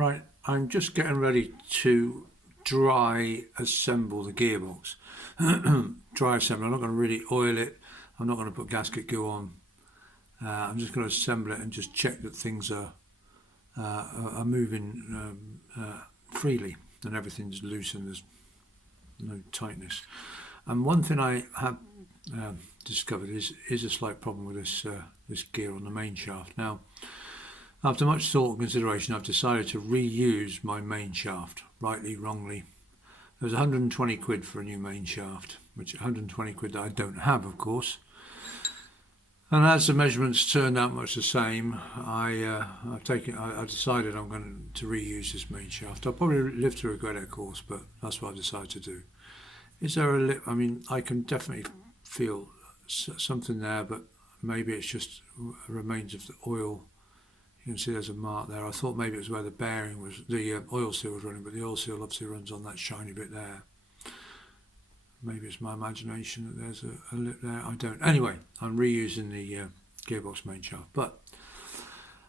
Right, I'm just getting ready to dry assemble the gearbox. Dry assemble, I'm not going to really oil it, I'm not going to put gasket goo on. I'm just going to assemble it and just check that things are moving freely and everything's loose and there's no tightness. And one thing I have discovered is a slight problem with this gear on the main shaft. Now, after much thought and consideration, I've decided to reuse my main shaft, rightly, wrongly. There was 120 quid for a new main shaft, which 120 quid that I don't have, of course. And as the measurements turned out much the same, I decided I'm going to reuse this main shaft. I'll probably live to regret it, of course, but that's what I decided to do. Is there a lip? I mean, I can definitely feel something there, but maybe it's just remains of the oil. You can see there's a mark there. I thought maybe it was where the bearing was, the oil seal was running, but the oil seal obviously runs on that shiny bit there. Maybe it's my imagination that there's a lip there. I don't. Anyway, I'm reusing the gearbox main shaft. But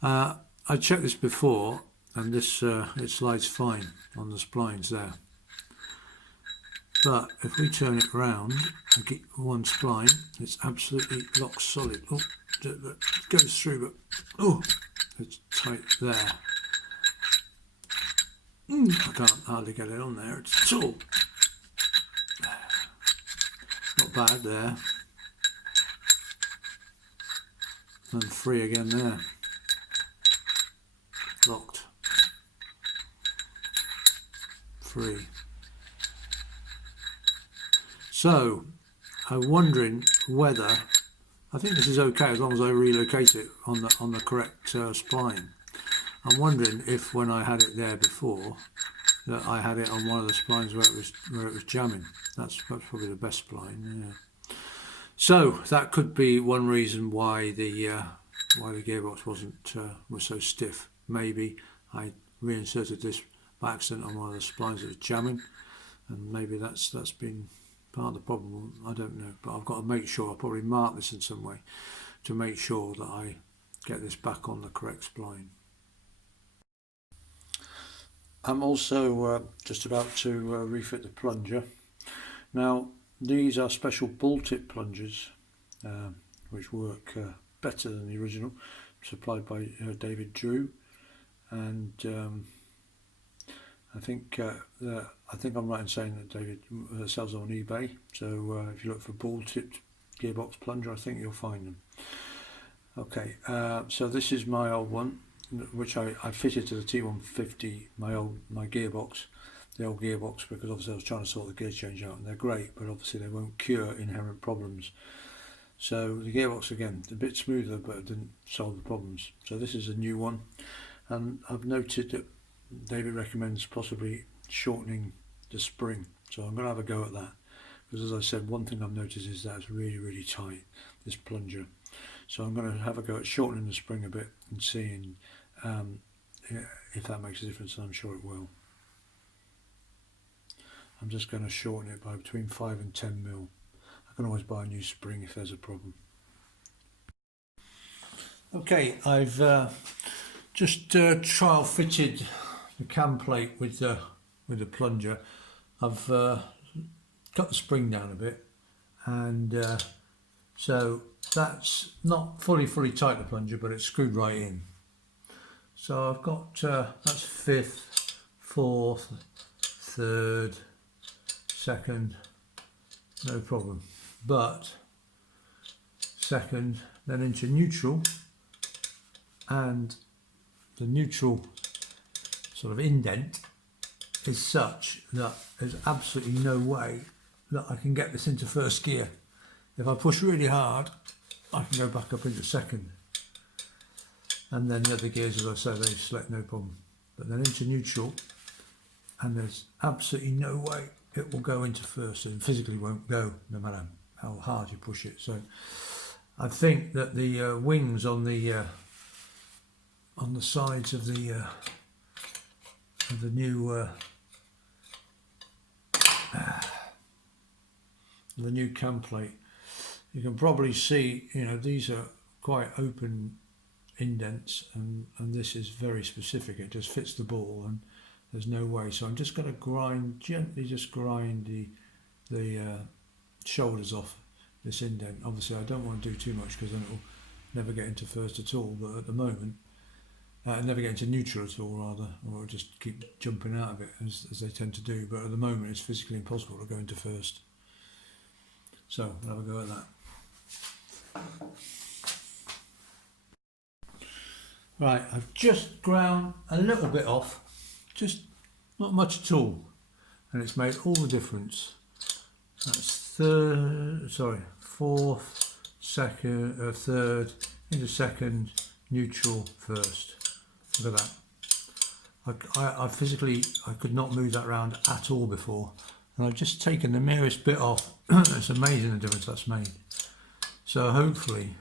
I checked this before, and this it slides fine on the splines there. But if we turn it round and get one spline, it's absolutely lock solid. Oh, it goes through, but oh, it's tight there. I can't hardly get it on there at all. Not bad there. And free again there. Locked. Free. So, I'm wondering whether, I think this is okay as long as I relocate it on the correct spline. I'm wondering if when I had it there before, that I had it on one of the splines where it was jamming. That's probably the best spline. Yeah. So that could be one reason why the gearbox was so stiff. Maybe I reinserted this by accident on one of the splines that was jamming, and maybe that's been part of the problem. I don't know, but I've got to make sure. I'll probably mark this in some way to make sure that I get this back on the correct spline. I'm also just about to refit the plunger. Now, these are special ball tip plungers which work better than the original, supplied by David Drew, and I think I'm right in saying that David sells them on eBay. So if you look for ball tipped gearbox plunger, I think you'll find them. Okay, so this is my old one, which I fitted to the T150, my gearbox, the old gearbox, because obviously I was trying to sort the gear change out, and they're great, but obviously they won't cure inherent problems. So the gearbox, again, a bit smoother, but it didn't solve the problems. So this is a new one, and I've noted that David recommends possibly shortening the spring, so I'm going to have a go at that, because as I said, one thing I've noticed is that it's really tight, this plunger. So I'm going to have a go at shortening the spring a bit and seeing if that makes a difference, and I'm sure it will. I'm just going to shorten it by between 5 and 10 mil. I can always buy a new spring if there's a problem. Okay, I've just trial fitted the cam plate with the plunger. I've cut the spring down a bit, and so that's not fully tight, the plunger, but it's screwed right in. So I've got that's 5th, 4th, 3rd, 2nd, no problem. But 2nd, then into neutral, and the neutral sort of indent is such that there's absolutely no way that I can get this into first gear. If I push really hard, I can go back up into 2nd. And then the other gears, as I say, they select no problem. But then into neutral, and there's absolutely no way it will go into first, and physically won't go no matter how hard you push it. So I think that the wings on the sides of the new cam plate, you can probably see, you know, these are quite open indents, and this is very specific. It just fits the ball, and there's no way. So I'm just going to gently grind the shoulders off this indent. Obviously I don't want to do too much because then it will never get into first at all, but at the moment never get into neutral at all rather, or it'll just keep jumping out of it as they tend to do, but at the moment it's physically impossible to go into first. So we'll have a go at that. Right, I've just ground a little bit off, just not much at all, and it's made all the difference. That's fourth, second, third, into second, neutral, first. Look at that. I physically could not move that round at all before, and I've just taken the merest bit off. It's amazing the difference that's made. So hopefully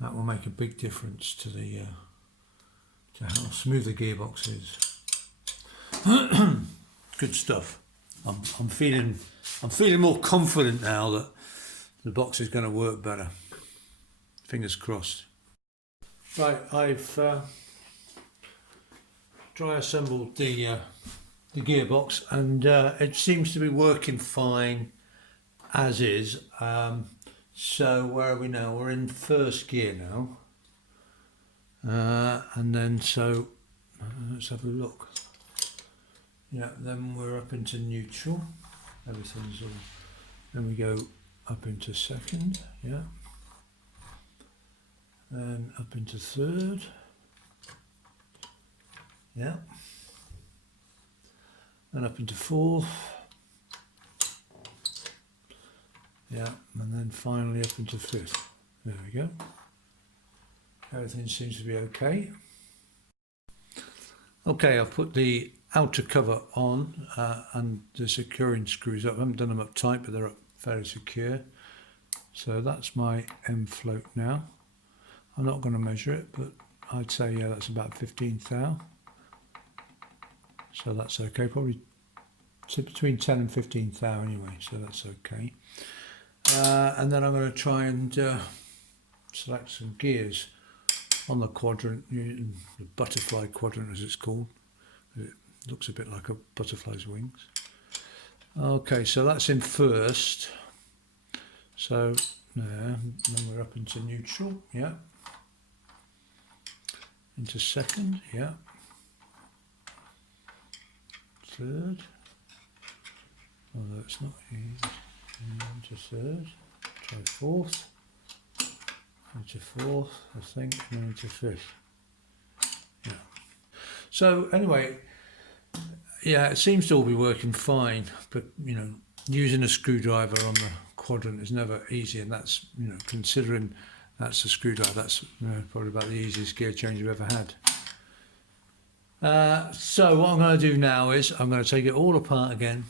that will make a big difference to to how smooth the gearbox is. Good stuff. I'm feeling more confident now that the box is going to work better. Fingers crossed. Right, I've dry assembled the gearbox, and it seems to be working fine as is. So where are we now? We're in first gear now, and then so let's have a look. Yeah, then we're up into neutral. Everything's all. Then we go up into second. Yeah. Then up into third. Yeah. And up into fourth. Yeah, and then finally up into fifth. There we go. Everything seems to be okay. Okay, I've put the outer cover on and the securing screws up. I haven't done them up tight, but they're up fairly secure. So that's my M float now. I'm not going to measure it, but I'd say, yeah, that's about 15 thou. So that's okay. Probably between 10 and 15 thou anyway, so that's okay. And then I'm going to try and select some gears on the quadrant, the butterfly quadrant as it's called. It looks a bit like a butterfly's wings. Okay, so that's in first. So there, then we're up into neutral, yeah. Into second, yeah. Third. Although it's not easy. Into third. Try fourth. Into fourth, I think, and then into fifth. Yeah. So anyway, yeah, it seems to all be working fine, but you know, using a screwdriver on the quadrant is never easy, and that's, you know, considering that's a screwdriver, that's, you know, probably about the easiest gear change you've ever had. So what I'm going to do now is I'm going to take it all apart again.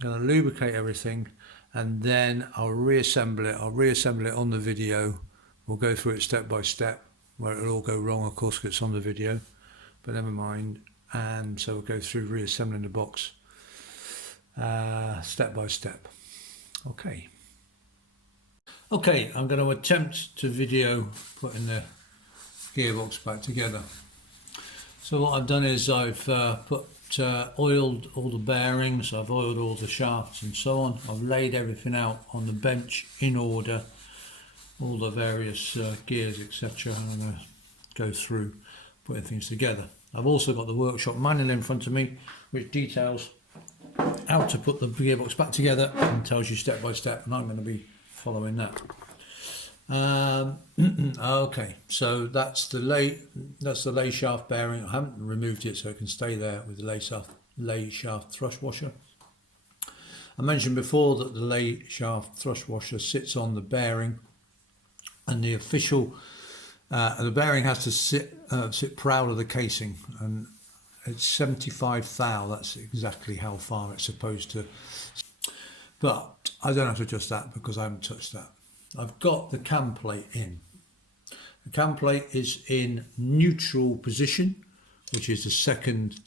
I'm going to lubricate everything, and then I'll reassemble it. I'll reassemble it on the video. We'll go through it step by step. Where it'll all go wrong, of course, because it's on the video, but never mind. And so we'll go through reassembling the box step by step. Okay. Okay, I'm going to attempt to video putting the gearbox back together. So what I've done is I've oiled all the bearings, I've oiled all the shafts and so on. I've laid everything out on the bench in order, all the various gears, etc. I'm going to go through putting things together. I've also got the workshop manual in front of me, which details how to put the gearbox back together and tells you step by step, and I'm going to be following that. Okay, so that's the lay shaft bearing. I haven't removed it so it can stay there with the lay shaft thrust washer. I mentioned before that the lay shaft thrust washer sits on the bearing, and the official the bearing has to sit proud of the casing, and it's 75 thou. That's exactly how far it's supposed to. But I don't have to adjust that because I haven't touched that. I've got the cam plate in. The cam plate is in neutral position, which is the second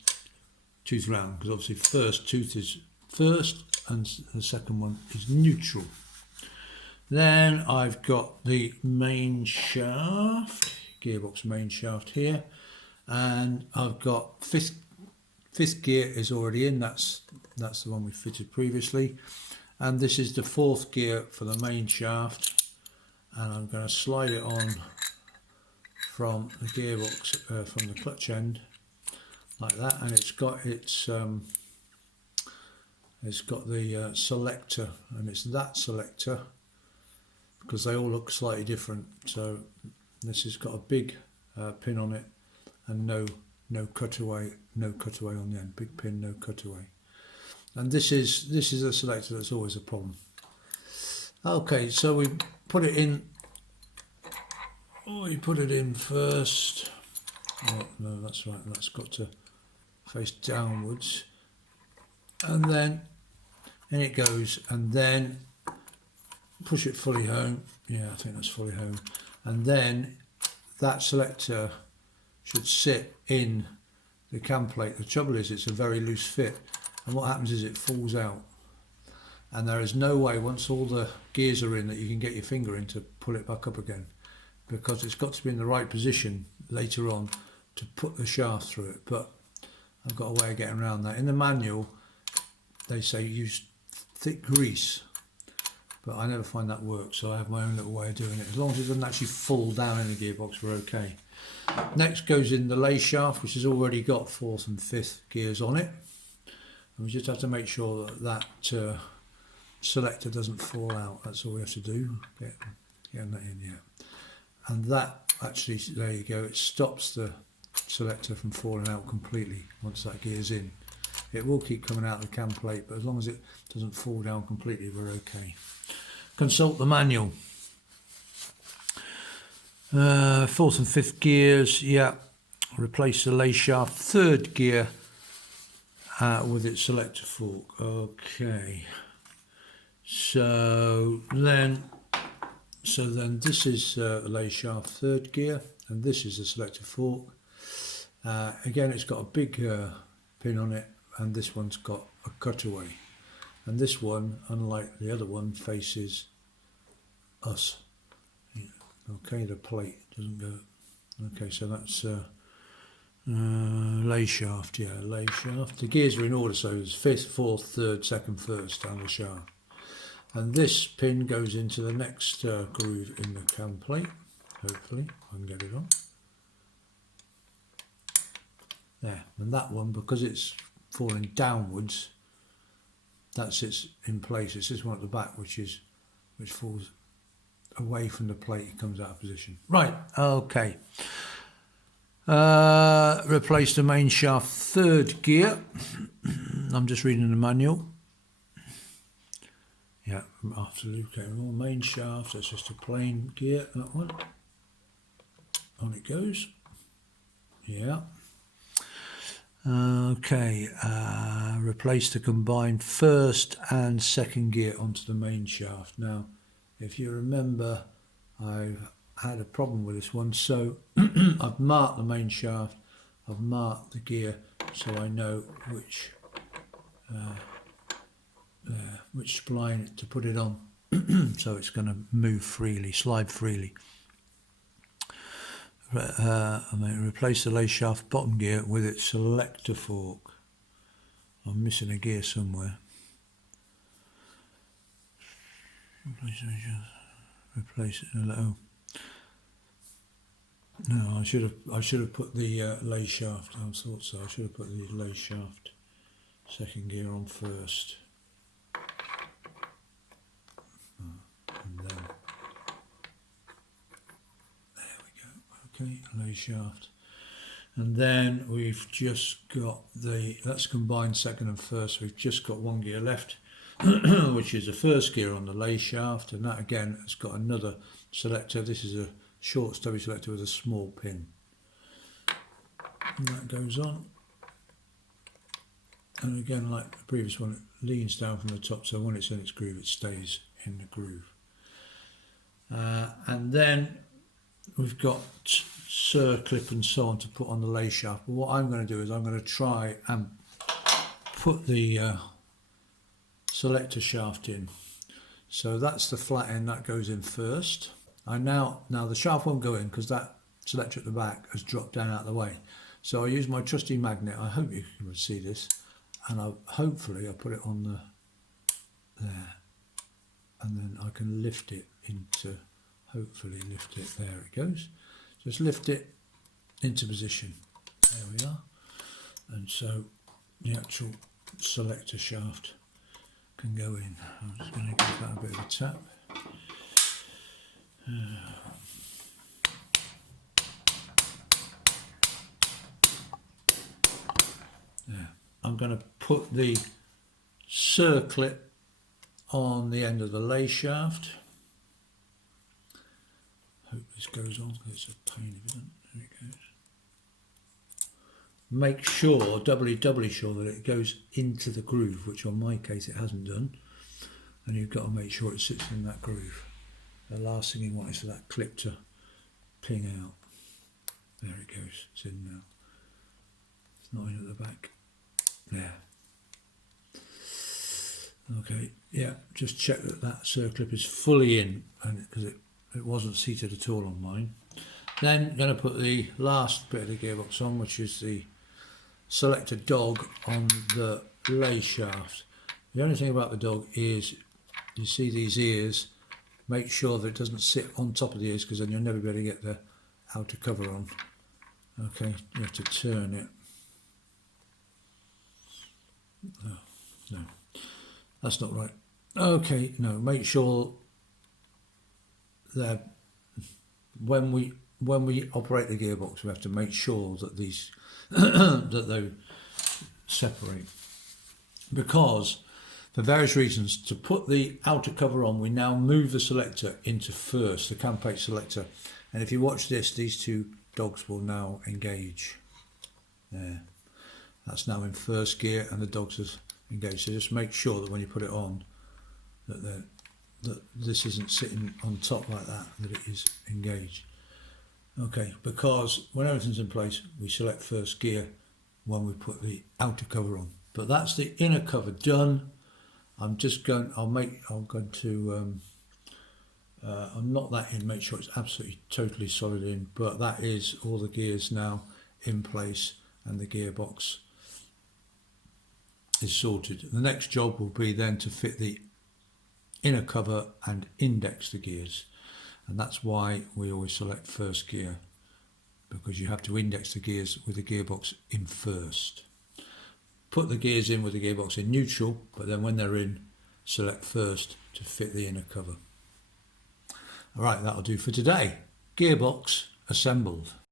tooth round, because obviously first tooth is first and the second one is neutral. Then I've got the main shaft gearbox main shaft here, and I've got fifth gear is already in. That's the one we fitted previously, and this is the fourth gear for the main shaft, and I'm going to slide it on from the gearbox from the clutch end like that, and it's got the selector, and it's that selector because they all look slightly different. So this has got a big pin on it and no cutaway on the end. Big pin, no cutaway. And this is a selector that's always a problem. Okay, so we put it in. We put it in first. Oh, no, that's right. That's got to face downwards, and then in it goes, and then push it fully home. Yeah, I think that's fully home, and then that selector should sit in the cam plate. The trouble is it's a very loose fit, and what happens is it falls out, and there is no way once all the gears are in that you can get your finger in to pull it back up again, because it's got to be in the right position later on to put the shaft through it. But I've got a way of getting around that. In the manual they say use thick grease, but I never find that works, so I have my own little way of doing it. As long as it doesn't actually fall down in the gearbox, we're okay. Next goes in the layshaft, which has already got fourth and fifth gears on it, and we just have to make sure that selector doesn't fall out. That's all we have to do. Getting that in, yeah. And that actually, there you go, it stops the selector from falling out completely once that gear's in. It will keep coming out of the cam plate, but as long as it doesn't fall down completely, we're okay. Consult the manual. Fourth and fifth gears, yeah. Replace the layshaft third gear with its selector fork. Okay. So then this is the layshaft third gear, and this is the selector fork. Again, it's got a big pin on it, and this one's got a cutaway, and this one, unlike the other one, faces us. Okay, the plate doesn't go. Okay, so that's layshaft, yeah, layshaft. The gears are in order, so it's fifth, fourth, third, second, first down the shaft. And this pin goes into the next groove in the cam plate. Hopefully I can get it on. There, and that one, because it's falling downwards, that sits in place. It's this one at the back which falls away from the plate. It comes out of position. Right, okay. Replace the main shaft third gear. I'm just reading the manual. Yeah, after lubricating all main shaft, that's just a plain gear, that one. On it goes. Yeah. Okay, replace the combined first and second gear onto the main shaft. Now, if you remember, I've had a problem with this one, so I've marked the main shaft, I've marked the gear, so I know which spline to put it on, so it's going to move freely, slide freely. Replace the layshaft bottom gear with its selector fork. I'm missing a gear somewhere. Replace it. Oh no, I should have put the layshaft. I thought so. I should have put the layshaft second gear on first. And then there we go. Okay, layshaft. And then we've just got that's combined second and first. We've just got one gear left, which is the first gear on the layshaft, and that again has got another selector. This is a short stubby selector with a small pin. And that goes on. And again, like the previous one, it leans down from the top, so when it's in its groove, it stays in the groove. And then we've got circlip and so on to put on the layshaft. But what I'm going to do is I'm going to try and put the selector shaft in. So that's the flat end that goes in first. Now the shaft won't go in because that selector at the back has dropped down out of the way. So I use my trusty magnet. I hope you can see this, and hopefully I put it on there, and then I can lift it into, hopefully lift it, there it goes. Just lift it into position. There we are. And so the actual selector shaft can go in. I'm just going to give that a bit of a tap. There. I'm going to put the circlip on the end of the lay shaft. Hope this goes on, because it's a pain if it doesn't. There it goes. Make sure, doubly sure, that it goes into the groove, which on my case it hasn't done, and you've got to make sure it sits in that groove. The last thing you want is for that clip to ping out. There it goes, it's in now. It's not in at the back. There. Okay, yeah, just check that that circlip is fully in, and because it wasn't seated at all on mine. Then I'm going to put the last bit of the gearbox on, which is the selector dog on the lay shaft. The only thing about the dog is, you see these ears, make sure that it doesn't sit on top of the ears, because then you'll never be able to get the outer cover on. Okay, you have to turn it. No, that's not right. Okay, no, make sure that when we operate the gearbox, we have to make sure that these that they separate, because for various reasons, to put the outer cover on, we now move the selector into first, the camplate selector, and if you watch this, these two dogs will now engage. There, that's now in first gear, and the dogs are engaged. So just make sure that when you put it on, that this isn't sitting on top like that, that it is engaged. Okay, because when everything's in place, we select first gear when we put the outer cover on. But that's the inner cover done. I'm going to knot that in, make sure it's absolutely totally solid in, but that is all the gears now in place, and the gearbox is sorted. The next job will be then to fit the inner cover and index the gears, and that's why we always select first gear, because you have to index the gears with the gearbox in first. Put the gears in with the gearbox in neutral, but then when they're in, select first to fit the inner cover. Alright, that'll do for today. Gearbox assembled.